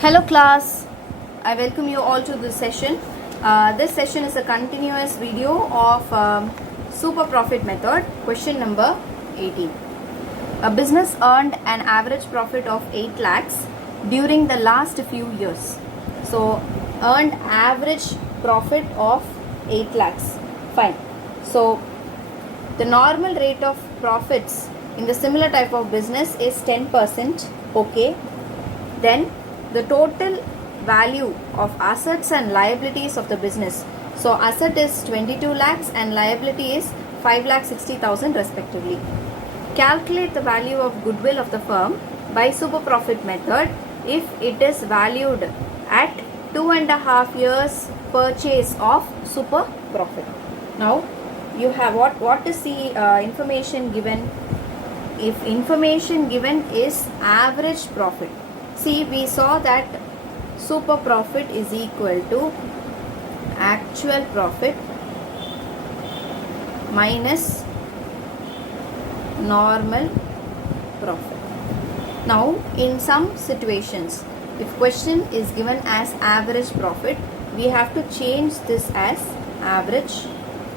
Hello class, I welcome you all to this session. This session is a continuous video of super profit method, question number 18. A business earned an average profit of 8 lakhs during the last few years. So earned average profit of 8 lakhs. Fine. So the normal rate of profits in the similar type of business is 10%. Okay. Then the total value of assets and liabilities of the business. So asset is 22 lakhs and liability is 5 lakh 60,000 respectively. Calculate the value of goodwill of the firm by super profit method if it is valued at 2.5 years purchase of super profit. Now you have what is the information given? If information given is average profit, see, we saw that super profit is equal to actual profit minus normal profit. Now, in some situations, if question is given as average profit, we have to change this as average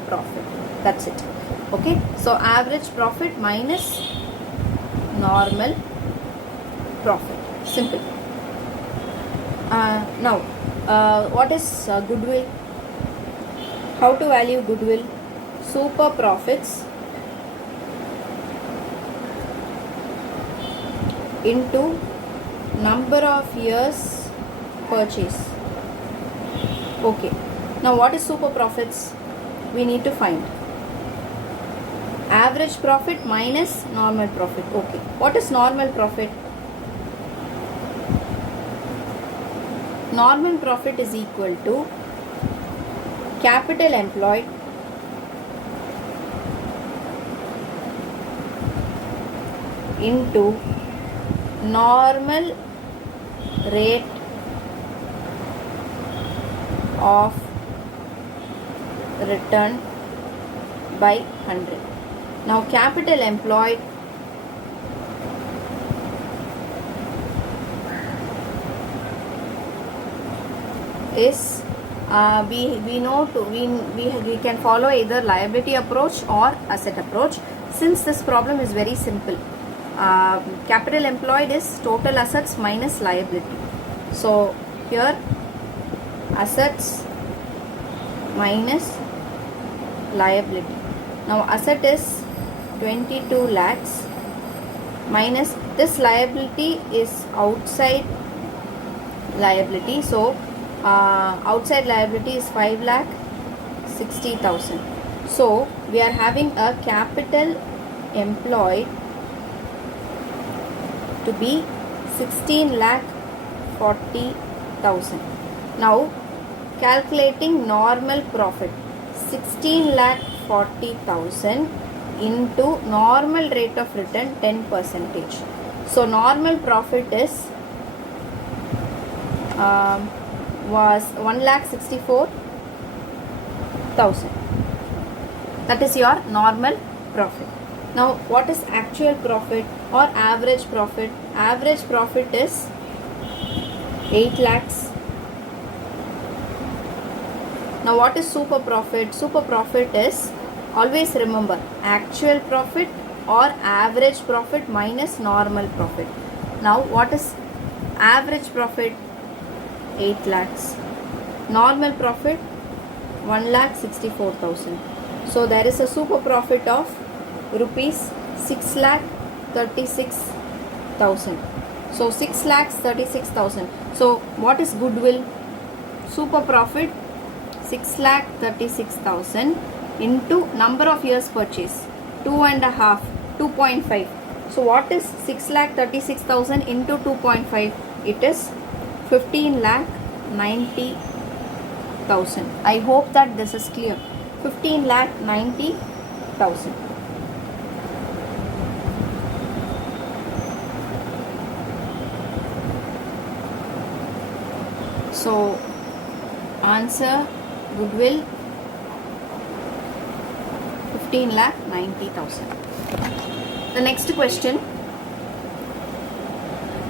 profit. That's it. Okay. So, average profit minus normal profit. Simple. Now, what is goodwill? How to value goodwill? Super profits into number of years purchase. Okay. Now, what is super profits? We need to find average profit minus normal profit. Okay. What is normal profit? Normal profit is equal to capital employed into normal rate of return by 100. Now capital employed is we can follow either liability approach or asset approach. Since this problem is very simple, capital employed is total assets minus liability. So here assets minus liability. Now asset is 22 lakhs minus this liability is outside liability. So outside liability is 5 lakh 60,000. So we are having a capital employed to be 16 lakh 40,000. Now calculating normal profit, 16 lakh 40,000 into normal rate of return 10%. So normal profit is was 1,64,000. That is your normal profit. Now what is actual profit or average profit? Average profit is 8 lakhs. Now what is super profit? Super profit is, always remember, actual profit or average profit minus normal profit. Now what is average profit? 8 lakhs. Normal profit 1,64,000. So there is a super profit of rupees 6,36,000. So 6,36,000. So what is goodwill? Super profit 6,36,000 into number of years purchase 2.5. So what is 6,36,000 into 2.5? It is 15,90,000. I hope that this is clear. 15,90,000. So answer goodwill 15,90,000. The next question,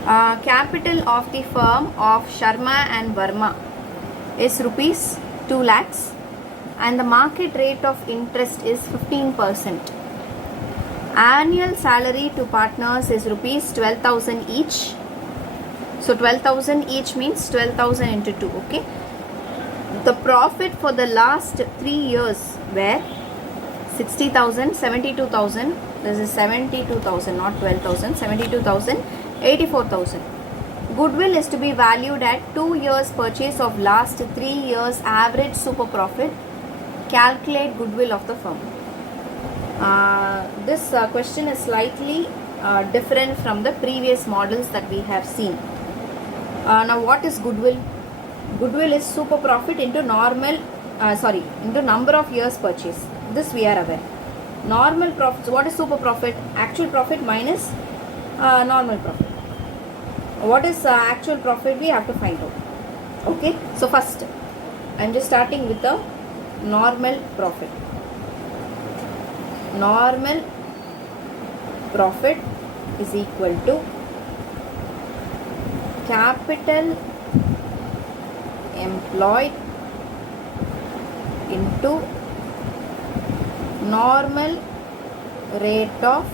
Capital of the firm of Sharma and Verma is rupees 2 lakhs and the market rate of interest is 15%. Annual salary to partners is rupees 12,000 each. So 12,000 each means 12,000 into 2. Okay. The profit for the last 3 years were 60,000, 72,000. This is 72,000, not 12,000. 72,000, 84,000. Goodwill is to be valued at 2 years purchase of last 3 years average super profit. Calculate goodwill of the firm. This question is slightly different from the previous models that we have seen. Now what is goodwill? Goodwill is super profit into into number of years purchase. This we are aware. Normal profits, what is super profit? Actual profit minus normal profit. What is actual profit? We have to find out. Okay, so first I am just starting with the normal profit. Normal profit is equal to capital employed into normal rate of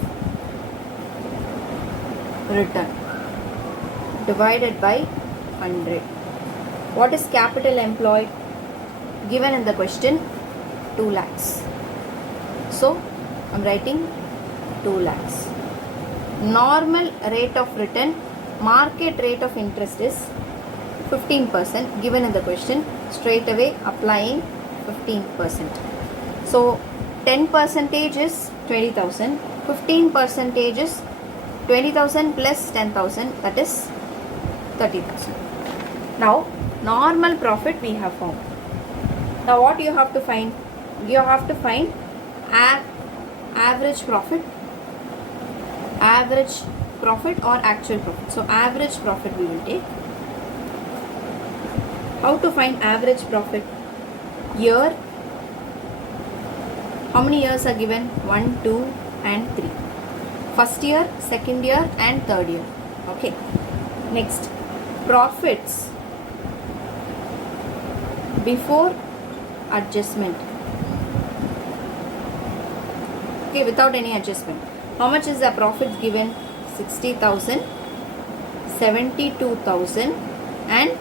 return divided by 100. What is capital employed? Given in the question 2 lakhs. So I am writing 2 lakhs. Normal rate of return, market rate of interest is 15% given in the question. Straight away applying 15%. So 10% is 20,000. 15% is 20,000 plus 10,000, that is 30,000. Now normal profit we have found. Now what you have to find? You have to find average profit or actual profit. So average profit we will take. How to find average profit? Year. How many years are given? 1, 2 and 3. First year, second year and third year. Okay. Next, profits before adjustment. Okay, without any adjustment. How much is the profits given? 60,000, 72,000 and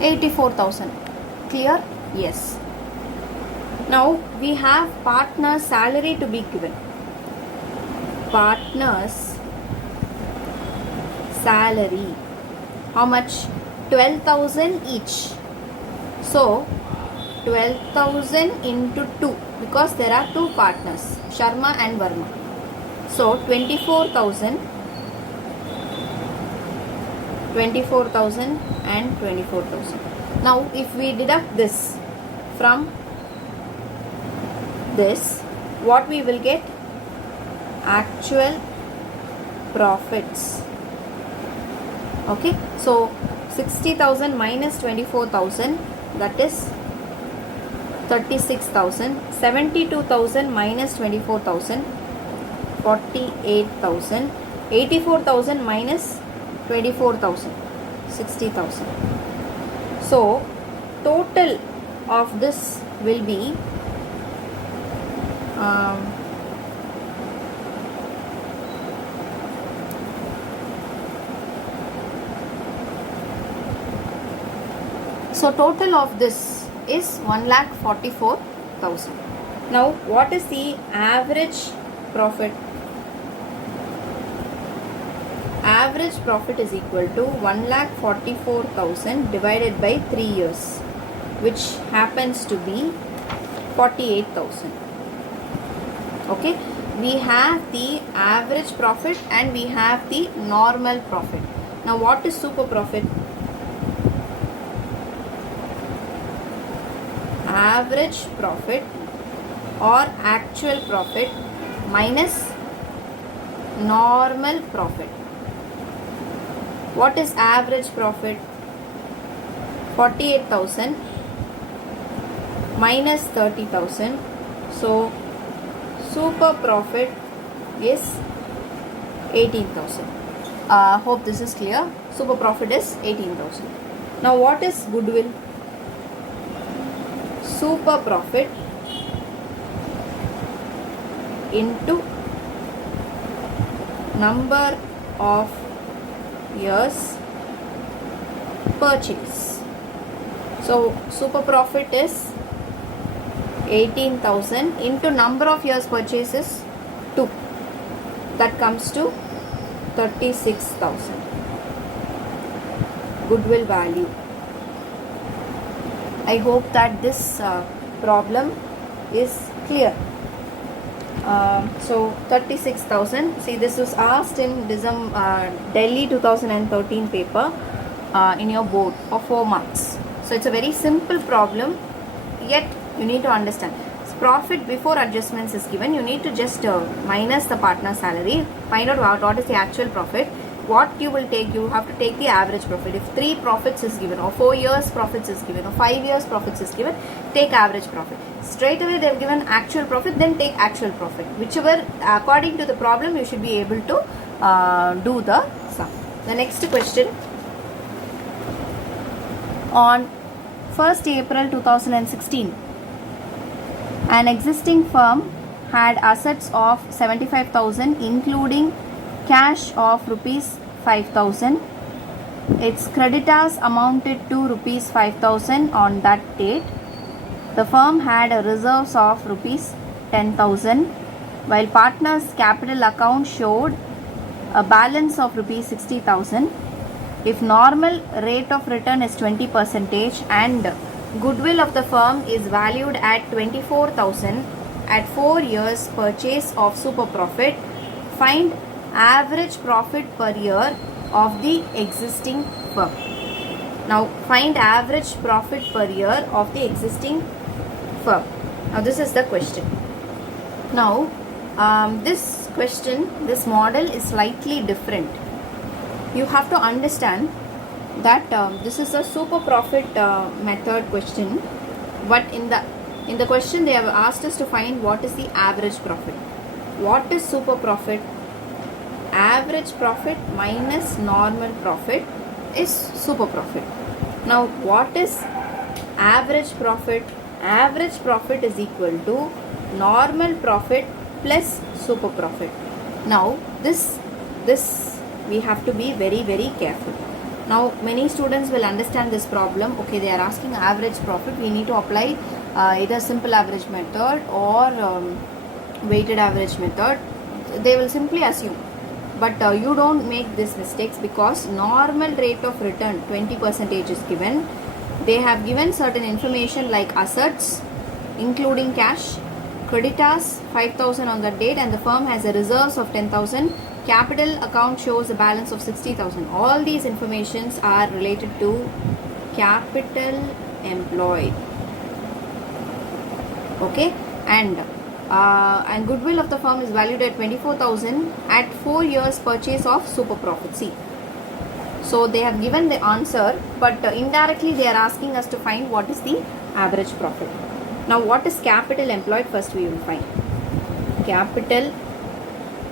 84,000. Clear? Yes. Now we have partner's salary to be given. Partner's salary. How much? 12,000 each. So 12,000 into 2 because there are 2 partners, Sharma and Verma. So 24,000 and 24,000. Now if we deduct this from this, what we will get? Actual profits. Okay, so 60,000 minus 24,000, that is 36,000. 72,000 minus 24,000, 48,000. 84,000 minus 24,000, 60,000. So total of this will be so total of this is 1,44,000. Now what is the average profit? Average profit is equal to 1,44,000 divided by 3 years, which happens to be 48,000. Okay, we have the average profit and we have the normal profit. Now what is super profit? Average profit or actual profit minus normal profit. What is average profit? 48,000 minus 30,000. So super profit is 18,000. Hope this is clear. Super profit is 18,000. Now what is goodwill? Super profit into number of years purchase. So super profit is 18,000 into number of years purchase is 2. That comes to 36,000. Goodwill value. I hope that this problem is clear. So 36,000. See, this was asked in Delhi 2013 paper in your board of 4 marks. So it's a very simple problem, yet you need to understand. Profit before adjustments is given. You need to just minus the partner salary, find out what is the actual profit. What you will take, you have to take the average profit. If 3 profits is given, or 4 years profits is given, or 5 years profits is given, take average profit. Straight away they have given actual profit, then take actual profit. Whichever according to the problem you should be able to do the sum. The next question. On 1st April 2016, an existing firm had assets of 75,000 including cash of rupees 5,000. Its creditors amounted to rupees 5,000 on that date. The firm had reserves of rupees 10,000 while partners' capital account showed a balance of rupees 60,000. If normal rate of return is 20% and goodwill of the firm is valued at 24,000 at 4 years purchase of super profit, find average profit per year of the existing firm. Now find average profit per year of the existing firm. Now this is the question. Now this question, this model is slightly different. You have to understand that this is a super profit method question, but in the question they have asked us to find what is the average profit. What is super profit? Average profit minus normal profit is super profit. Now what is average profit? Average profit is equal to normal profit plus super profit. Now this we have to be very, very careful. Now many students will understand this problem. Okay, they are asking average profit. We need to apply either simple average method or weighted average method. They will simply assume. But you don't make these mistakes, because normal rate of return 20% is given. They have given certain information like assets including cash, creditors 5,000 on that date, and the firm has a reserves of 10,000. Capital account shows a balance of 60,000. All these informations are related to capital employed. Okay, and goodwill of the firm is valued at 24,000 at 4 years purchase of super profit. See, so they have given the answer, but indirectly they are asking us to find what is the average profit. Now what is capital employed? First we will find. Capital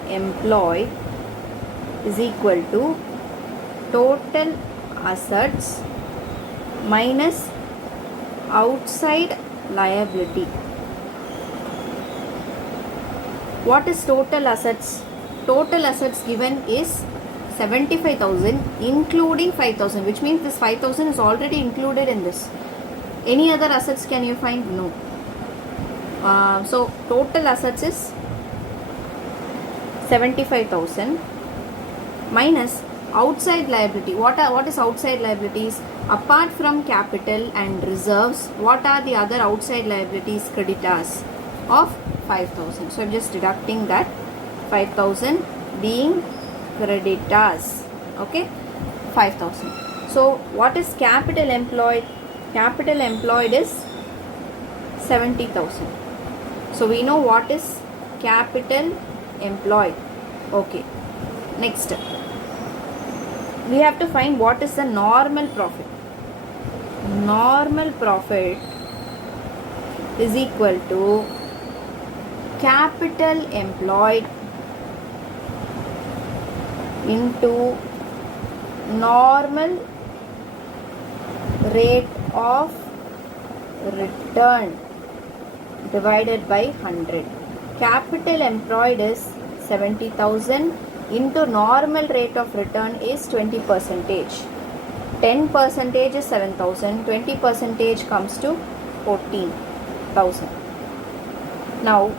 employed is equal to total assets minus outside liability. What is total assets? Total assets given is 75,000 including 5,000, which means this 5,000 is already included in this. Any other assets can you find? No. So total assets is 75,000 minus outside liability. What is outside liabilities? Apart from capital and reserves, what are the other outside liabilities? Creditors of 5,000. So I'm just deducting that 5,000 being creditors. Okay, 5,000. So what is capital employed? Capital employed is 70,000. So we know what is capital employed. Okay, next we have to find what is the normal profit. Normal profit is equal to capital employed into normal rate of return divided by 100. Capital employed is 70,000 into normal rate of return is 20%. 10% is 7,000. 20% comes to 14,000. Now,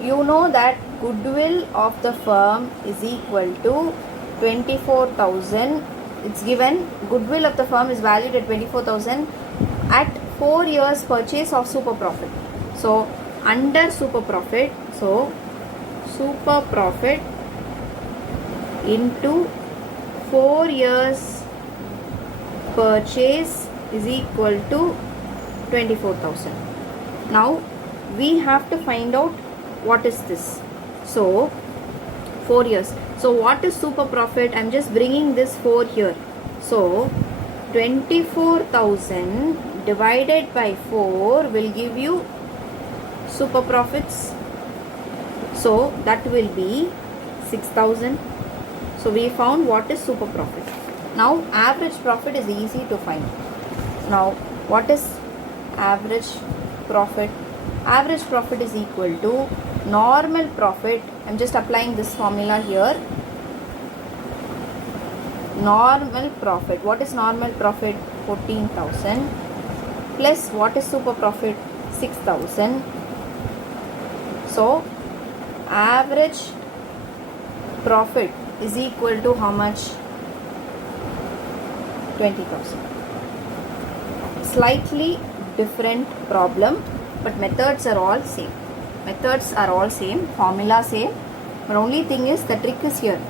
you know that goodwill of the firm is equal to 24,000. It's given goodwill of the firm is valued at 24,000 at 4 years purchase of super profit. So, under super profit, so super profit into 4 years purchase is equal to 24,000. Now, we have to find out what is this. So, 4 years. So, what is super profit? I am just bringing this 4 here. So, 24,000 divided by 4 will give you super profits. So, that will be 6,000. So, we found what is super profit. Now, average profit is easy to find. Now, what is average profit? Average profit is equal to normal profit. I am just applying this formula here. Normal profit. What is normal profit? 14,000 plus what is super profit? 6,000. So, average profit is equal to how much? 20,000. Slightly different problem, but methods are all same. Methods are all same, formula same, but only thing is the trick is here.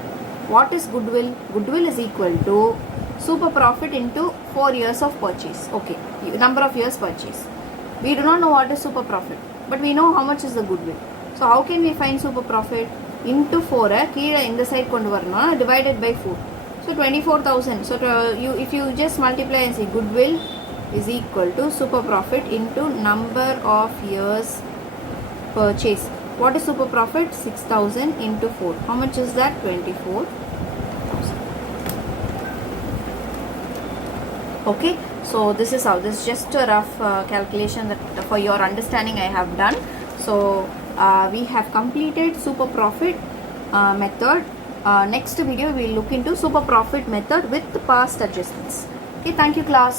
What is goodwill? Goodwill is equal to super profit into 4 years of purchase. Okay, number of years purchase. We do not know what is super profit, but we know how much is the goodwill. So how can we find super profit? Into 4 கீழே இந்த side கொண்டு வரணும், divided by 4. So 24,000. So if you just multiply and say goodwill is equal to super profit into number of years purchase. What is super profit? 6,000 into 4. How much is that? 24,000. Okay. So this is how. This is just a rough calculation that for your understanding I have done. So we have completed super profit method. Next video we will look into super profit method with past adjustments. Okay. Thank you class.